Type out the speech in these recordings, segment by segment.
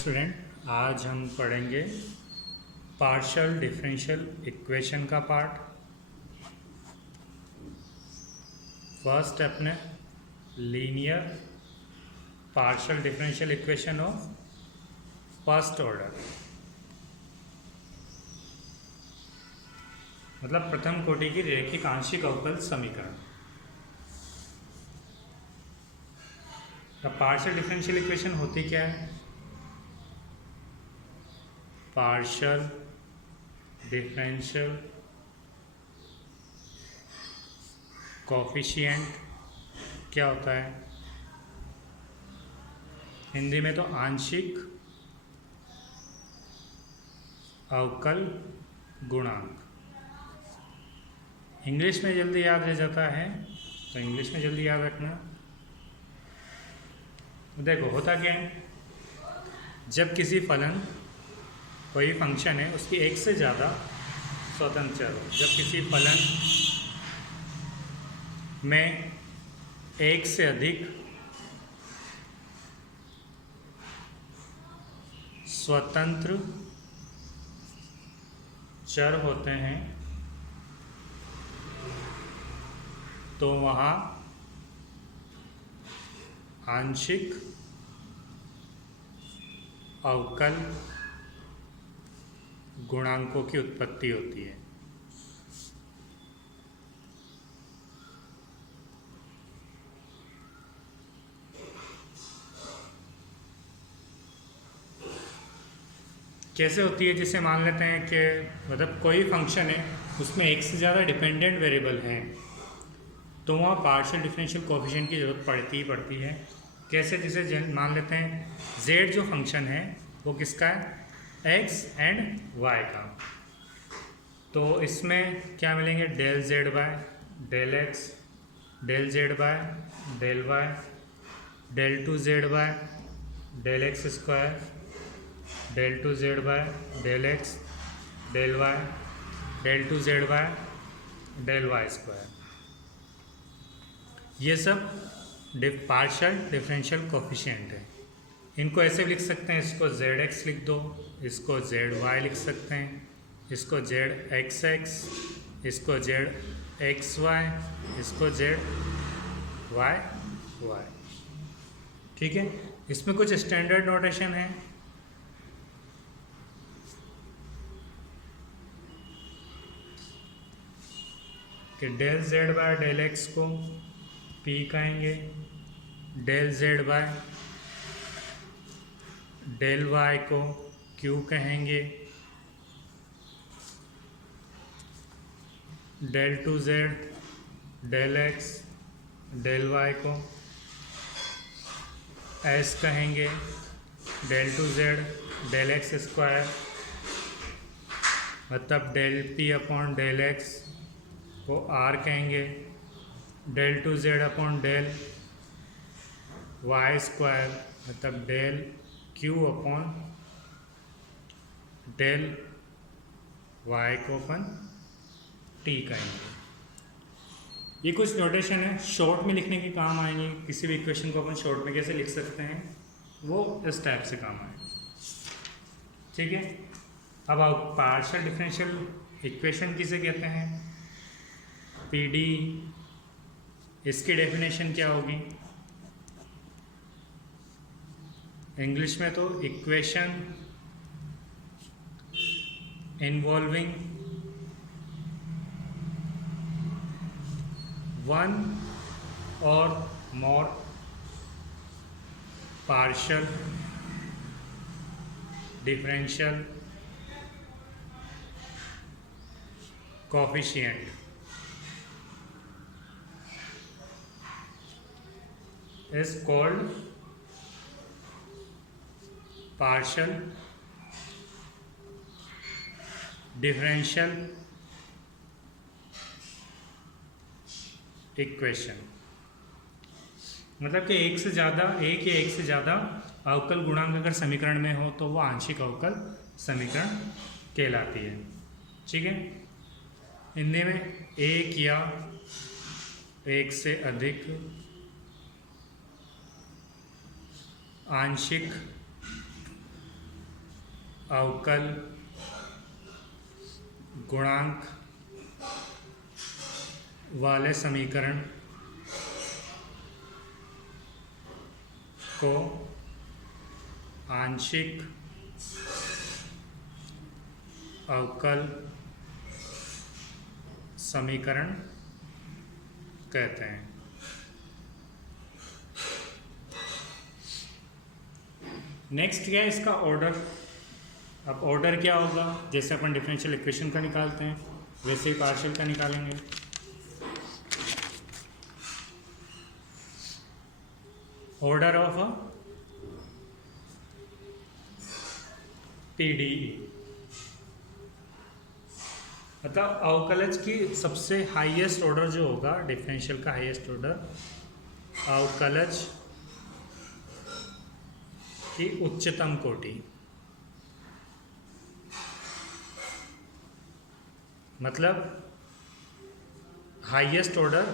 Student, आज हम पढ़ेंगे पार्शियल डिफरेंशियल इक्वेशन का पार्ट। फर्स्ट अपने linear partial differential equation of first order, मतलब प्रथम कोटि की रैखिक आंशिक अवकल समीकरण। पार्शियल डिफरेंशियल इक्वेशन होती क्या है? पार्शियल डिफरेंशियल कोफिशिएंट क्या होता है? हिंदी में तो आंशिक अवकल गुणांक। इंग्लिश में जल्दी याद रह जाता है, तो इंग्लिश में जल्दी याद रखना। देखो होता क्या है, जब किसी फलन कोई फंक्शन है उसकी एक से ज़्यादा स्वतंत्र चर हो, जब किसी फलन में एक से अधिक स्वतंत्र चर होते हैं तो वहाँ आंशिक अवकल गुणांकों की उत्पत्ति होती है। कैसे होती है? जिसे मान लेते हैं कि मतलब कोई फंक्शन है उसमें एक से ज़्यादा डिपेंडेंट वेरिएबल हैं, तो वहाँ पार्शियल डिफरेंशियल कोएफिशिएंट की ज़रूरत पड़ती ही पड़ती है। कैसे? जैसे मान लेते हैं z जो फंक्शन है वो किसका है? x एंड y का। तो इसमें क्या मिलेंगे? Del z by del x, del z by del y, del two z by del x squared, del two z by del x, del y, del two z by del y squared. ये सब partial differential coefficient है। इनको ऐसे लिख सकते हैं, इसको zx लिख दो, इसको zy लिख सकते हैं, इसको zxx, इसको zxy, इसको zyy। ठीक है, इसमें कुछ स्टैंडर्ड नोटेशन है। कि del z by del x को p कहेंगे, del z by del y को q कहेंगे, del two z del x del y को s कहेंगे, del two z del x square मतलब del p upon del x को r कहेंगे, del two z upon del y square मतलब del q upon del y को अपन t कहेंगे। ये कुछ नोटेशन है, शॉर्ट में लिखने के काम आएंगे। किसी भी इक्वेशन को अपन शॉर्ट में कैसे लिख सकते हैं, वो इस टाइप से काम आए। ठीक है, अब आओ पार्शियल डिफरेंशियल इक्वेशन किसे कहते हैं? PD। इसकी डेफिनेशन क्या होगी? इंग्लिश में तो इक्वेशन इन्वॉल्विंग वन और more partial differential coefficient is called partial differential equation। मतलब कि एक या एक से ज़्यादा अवकल गुणांक अगर समीकरण में हो तो वो आंशिक अवकल समीकरण कहलाती है। ठीक है, हिंदी में एक या एक से अधिक आंशिक अवकल गुणांक वाले समीकरण को आंशिक अवकल समीकरण कहते हैं। नेक्स्ट क्या है इसका ऑर्डर। अब ऑर्डर क्या होगा, जैसे अपन डिफरेंशियल इक्वेशन का निकालते हैं वैसे ही पार्शियल का निकालेंगे। ऑर्डर ऑफ अ पीडीई मतलब अवकलज की सबसे हाईएस्ट ऑर्डर जो होगा, डिफरेंशियल का हाईएस्ट ऑर्डर, अवकलज की उच्चतम कोटि, मतलब हाईएस्ट ऑर्डर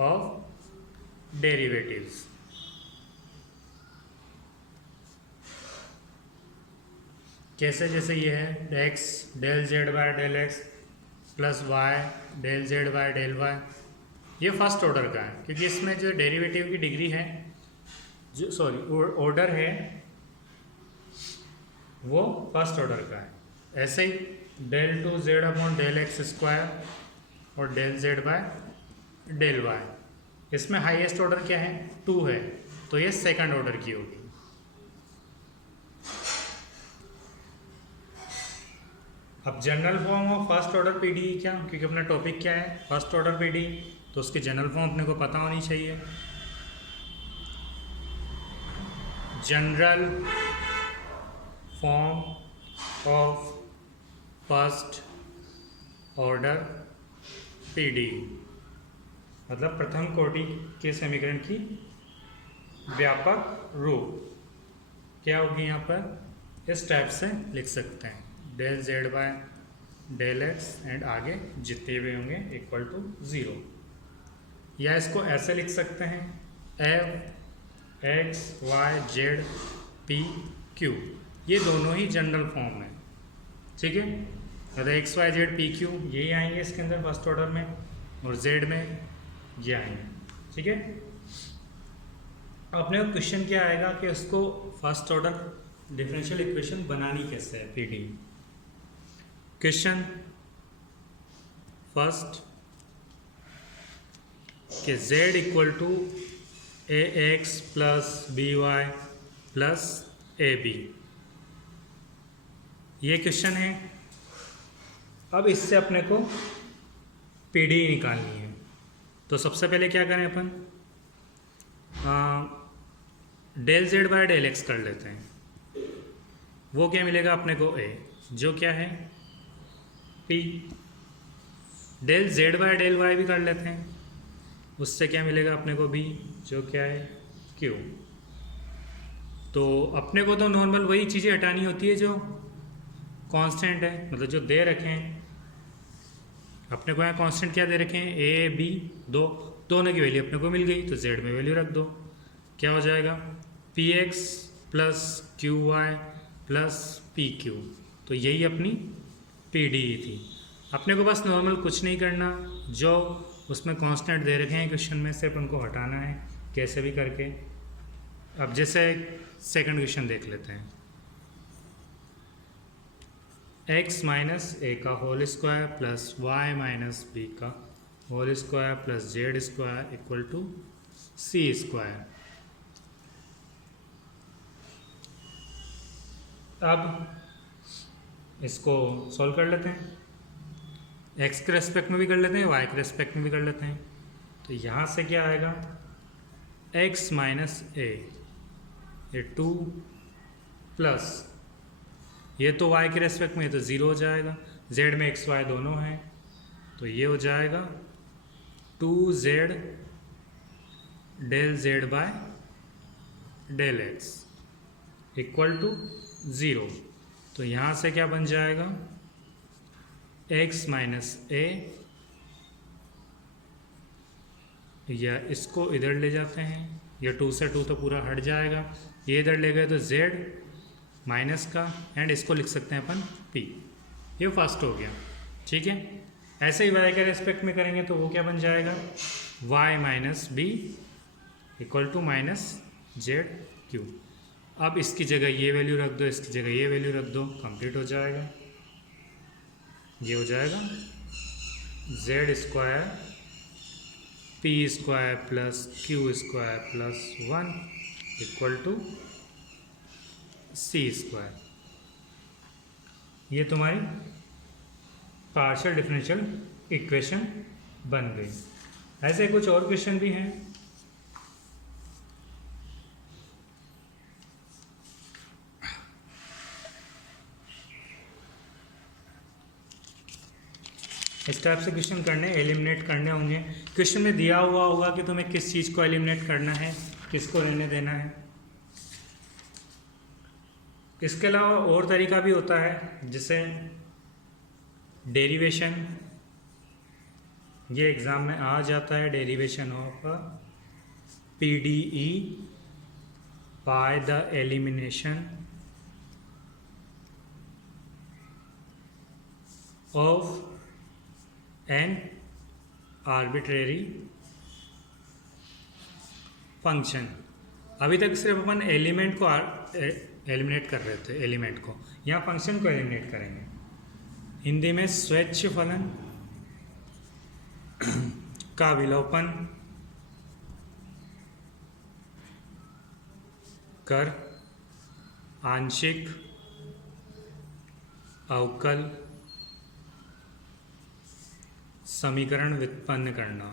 ऑफ डेरिवेटिव्स। कैसे, जैसे ये है x del Z by del x plus y del Z by del y, ये फर्स्ट ऑर्डर का है क्योंकि इसमें जो डेरिवेटिव की डिग्री है, जो ऑर्डर है वो फर्स्ट ऑर्डर का है। ऐसे ही del two Z upon del x square और del Z by del Y, इसमें हाईएस्ट ऑर्डर क्या है, 2 है, तो ये सेकंड ऑर्डर की होगी। अब general form of first order PDE क्या, क्योंकि अपना टॉपिक क्या है फर्स्ट ऑर्डर पीडीई, तो उसकी जनरल फॉर्म अपने को पता होनी चाहिए। General form of first order PDE मतलब प्रथम कोटि के समीकरण की व्यापक रूप क्या होगी, यहाँ पर इस टाइप से लिख सकते हैं, del Z by del x and आगे जितने भी होंगे इक्वल टू 0, या इसको ऐसे लिख सकते हैं f x y z p q, ये दोनों ही जनरल फॉर्म है, ठीक है। मतलब x y z p q यही आएंगे इसके अंदर फर्स्ट ऑर्डर में, और जेड में ये आएंगे, ठीक है। अपने क्वेश्चन क्या आएगा कि उसको फर्स्ट ऑर्डर डिफरेंशियल इक्वेशन बनानी कैसे है पीडीई। क्वेश्चन फर्स्ट कि z equal to a x plus b y plus a b, ये क्वेश्चन है। अब इससे अपने को पीडीई निकालनी है, तो सबसे पहले क्या करें अपन, del Z by del X कर लेते हैं। वो क्या मिलेगा अपने को a, जो क्या है p। Del Z by del y भी कर लेते हैं, उससे क्या मिलेगा अपने को b, जो क्या है q। तो अपने को तो नॉर्मल वही चीज़ें हटानी होती है जो कांस्टेंट है, मतलब जो दे रखे हैं अपने को। यहाँ कांस्टेंट क्या दे रखे हैं, ए बी, दोनों की वैल्यू अपने को मिल गई, तो जेड में वैल्यू रख दो, क्या हो जाएगा p x plus q y plus p q. तो यही अपनी पीडीई थी। अपने को बस नॉर्मल कुछ नहीं करना, जो उसमें कांस्टेंट दे रखे हैं क्वेश्चन में से अपन को हटाना है कैसे भी करके। अब जैसे सेकंड क्वेश्चन देख लेते हैं, x माइनस ए का whole square plus Y minus B का whole square plus Z square equal to C square. अब इसको सॉल्व कर लेते हैं, x के रेस्पेक्ट में भी कर लेते हैं, y के रेस्पेक्ट में भी कर लेते हैं। तो यहाँ से क्या आएगा, x माइनस ए, ये 2 प्लस ये तो y के रेस्पेक्ट में, ये तो 0 हो जाएगा, z में x y दोनों हैं, तो ये हो जाएगा 2z del z by del x equal to 0। तो यहाँ से क्या बन जाएगा, x माइनस ए, या इसको इधर ले जाते हैं, ये 2 से 2 तो पूरा हट जाएगा, ये इधर ले गए तो z माइनस का, एंड इसको लिख सकते हैं अपन p। ये फर्स्ट हो गया, ठीक है। ऐसे ही y के रेस्पेक्ट में करेंगे तो वो क्या बन जाएगा, y minus b equal to minus z q. अब इसकी जगह ये वैल्यू रख दो, इसकी जगह ये वैल्यू रख दो, कंप्लीट हो जाएगा। ये हो जाएगा z squared p squared plus q squared plus 1 equal to C squared. ये तुम्हारी पार्शियल डिफरेंशियल इक्वेशन बन गई। ऐसे कुछ और क्वेश्चन भी हैं। इस टाइप से क्वेश्चन करने, एलिमिनेट करने होंगे। क्वेश्चन में दिया हुआ होगा कि तुम्हें किस चीज़ को एलिमिनेट करना है, किसको रहने देना है। इसके अलावा और तरीका भी होता है, जिसे डेरिवेशन, ये एग्ज़ाम में आ जाता है, derivation of PDE by the elimination of an arbitrary function. अभी तक सिर्फ अपन एलिमेंट को एलिमिनेट कर रहे थे, एलिमेंट को, यहाँ फंक्शन को एलिमिनेट करेंगे। हिंदी में स्वैच्छ फलन का विलोपन कर आंशिक अवकल समीकरण व्युत्पन्न करना।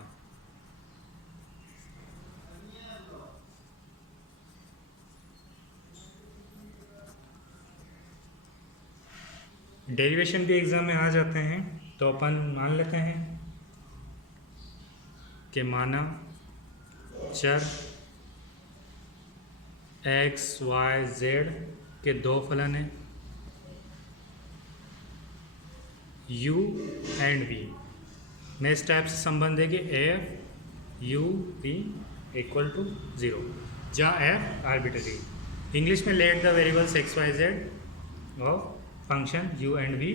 डेरिवेशन भी एग्जाम में आ जाते हैं, तो अपन मान लेते हैं कि माना चर x, y, z के दो फलन हैं u एंड v में इस टाइप से संबंध है कि f u v equal to 0, जहाँ एफ आर्बिट्ररी। इंग्लिश में let the variables x y z of function u and v.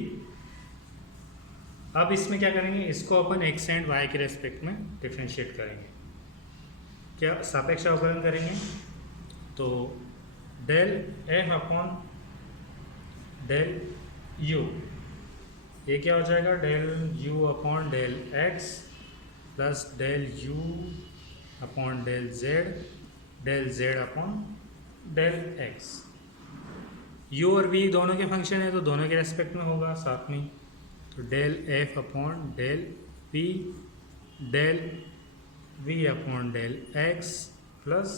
अब इसमें क्या करेंगे, इसको अपन एक्स एंड वाई के रेस्पेक्ट में डिफ्रेंशिएट करेंगे। क्या सापेक्ष अवकलन करेंगे, तो del f upon del u, ये क्या हो जाएगा, del u upon del x plus del u upon del Z upon del x. U और वी दोनों के फंक्शन है, तो दोनों के रेस्पेक्ट में होगा साथ में, तो del f upon del v upon del x plus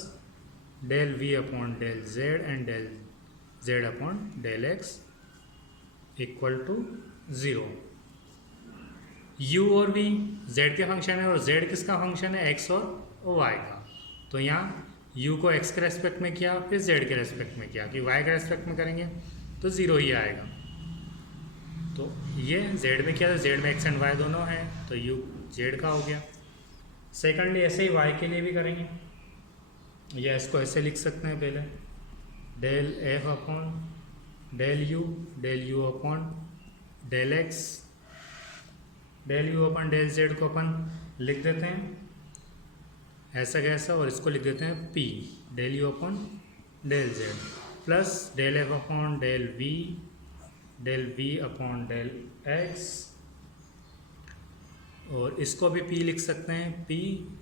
del v upon del z and del Z upon del x equal to 0। u और v z के फंक्शन है, और z किसका फंक्शन है, x और y का। तो यहाँ u को x के रेस्पेक्ट में किया, फिर z के रेस्पेक्ट में किया, कि y के रेस्पेक्ट में करेंगे तो 0 ही आएगा। तो ये z में किया, तो z में x एंड y दोनों हैं, तो u z का हो गया। सेकेंडली ऐसे ही y के लिए भी करेंगे, या इसको ऐसे लिख सकते हैं पहले, del f upon del u upon del x, del u upon del z को अपन लिख देते हैं ऐसा कैसा, और इसको लिख देते हैं p del u upon del z plus del f upon del v upon del x, और इसको भी p लिख सकते हैं p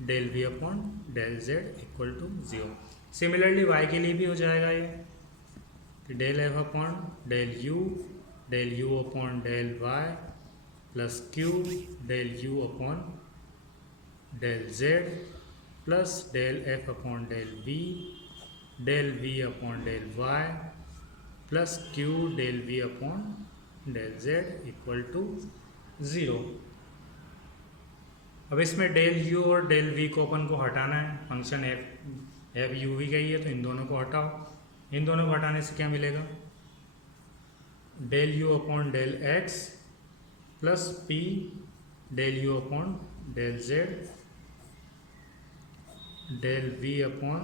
del v upon del z equal to 0। Similarly y के लिए भी हो जाएगा ये, कि del f upon del u upon del y plus q del u upon del z plus del f upon del v upon del y plus q del v upon del z equal to 0। अब इसमें del u और del v को अपन को हटाना है, function F u we का ही है, तो इन दोनों को हटाओ। इन दोनों को हटाने से क्या मिलेगा, del u upon del x plus p del u upon del z del v upon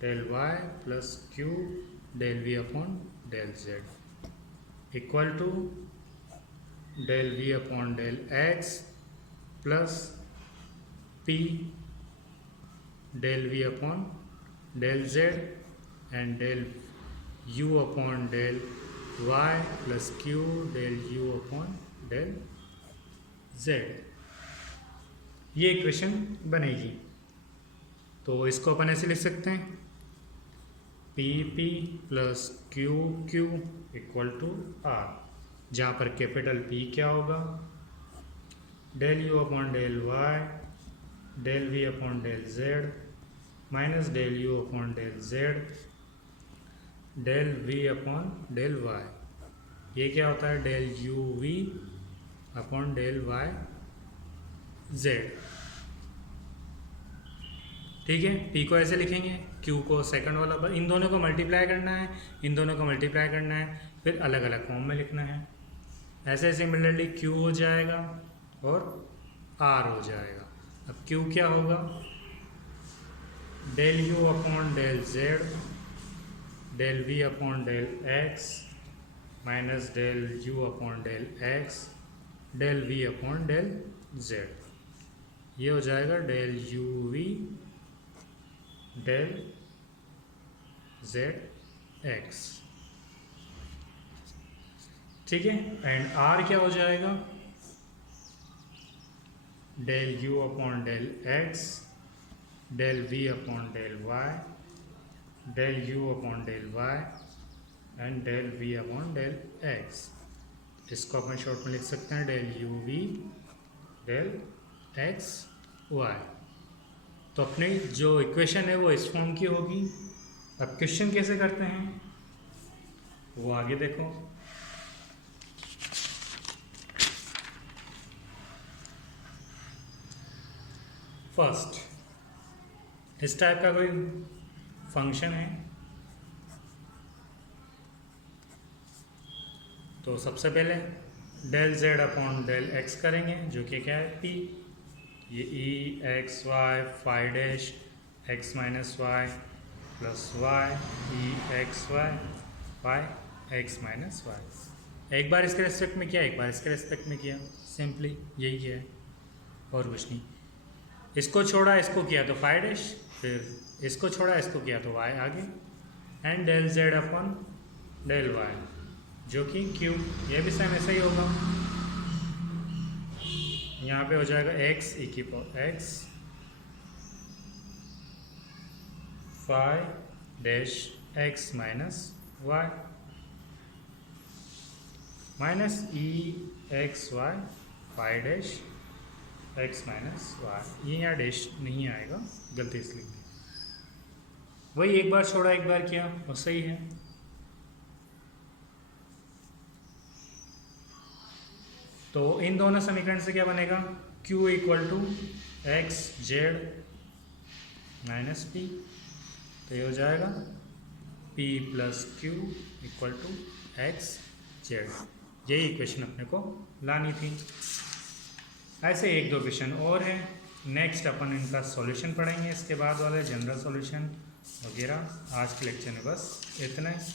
del y plus q del v upon del z equal to del v upon del x plus p del v upon del z and del u upon del y plus q del u upon del z. ये equation बनेगी। तो इसको अपन ऐसे लिख सकते हैं p p plus q Q equal to r, जहाँ पर कैपिटल पी क्या होगा, del u upon del y del v upon del z minus del u upon del z del v upon del y. ये क्या होता है, del u v upon del y z. ठीक है, पी को ऐसे लिखेंगे, क्यू को सेकंड वाला पर इन दोनों को मल्टीप्लाई करना है, इन दोनों को मल्टीप्लाई करना है, फिर अलग अलग फॉर्म में लिखना है। ऐसे सिमिलरली क्यू हो जाएगा और आर हो जाएगा। अब क्यू क्या होगा, del u upon del z del v upon del x minus del u upon del x del v upon del z. ये हो जाएगा del u v del z x. ठीक है, एंड आर क्या हो जाएगा, del u upon del x del v upon del y del u upon del y and del v upon del x. इसको अपन शॉर्ट में लिख सकते हैं del u v del x y. तो अपनी जो इक्वेशन है वो इस फॉर्म की होगी। अब क्वेश्चन कैसे करते हैं वो आगे देखो। फर्स्ट, इस टाइप का कोई फंक्शन है तो सबसे पहले del Z upon del X करेंगे, जो कि क्या है पी। ये E X Y phi dash X minus Y plus Y E X Y Y X minus Y. एक बार इसके रेस्पेक्ट में किया, एक बार इसके रेस्पेक्ट में किया, सिंपली यही है और कुछ नहीं। इसको छोड़ा इसको किया तो फाई डैश, फिर इसको छोड़ा इसको किया तो वाई आगे, and del Z upon del y जो कि क्यू। ये भी सेम ऐसा ही होगा, यहाँ पे हो जाएगा x ई की power x phi dash x minus Y minus E X Y phi dash x minus Y. ये यहाँ डैश नहीं आएगा, गलती से लिख दी। वही एक बार छोड़ा एक बार किया वो सही है। तो इन दोनों समीकरण से क्या बनेगा, Q equal to x z minus p. तो ये हो जाएगा P plus q equal to x z. यही इक्वेशन अपने को लानी थी। ऐसे एक दो क्वेश्चन और हैं, नेक्स्ट अपन इनका सॉल्यूशन पढ़ेंगे, इसके बाद वाले जनरल सॉल्यूशन वगैरह। आज के लेक्चर में बस इतना ही।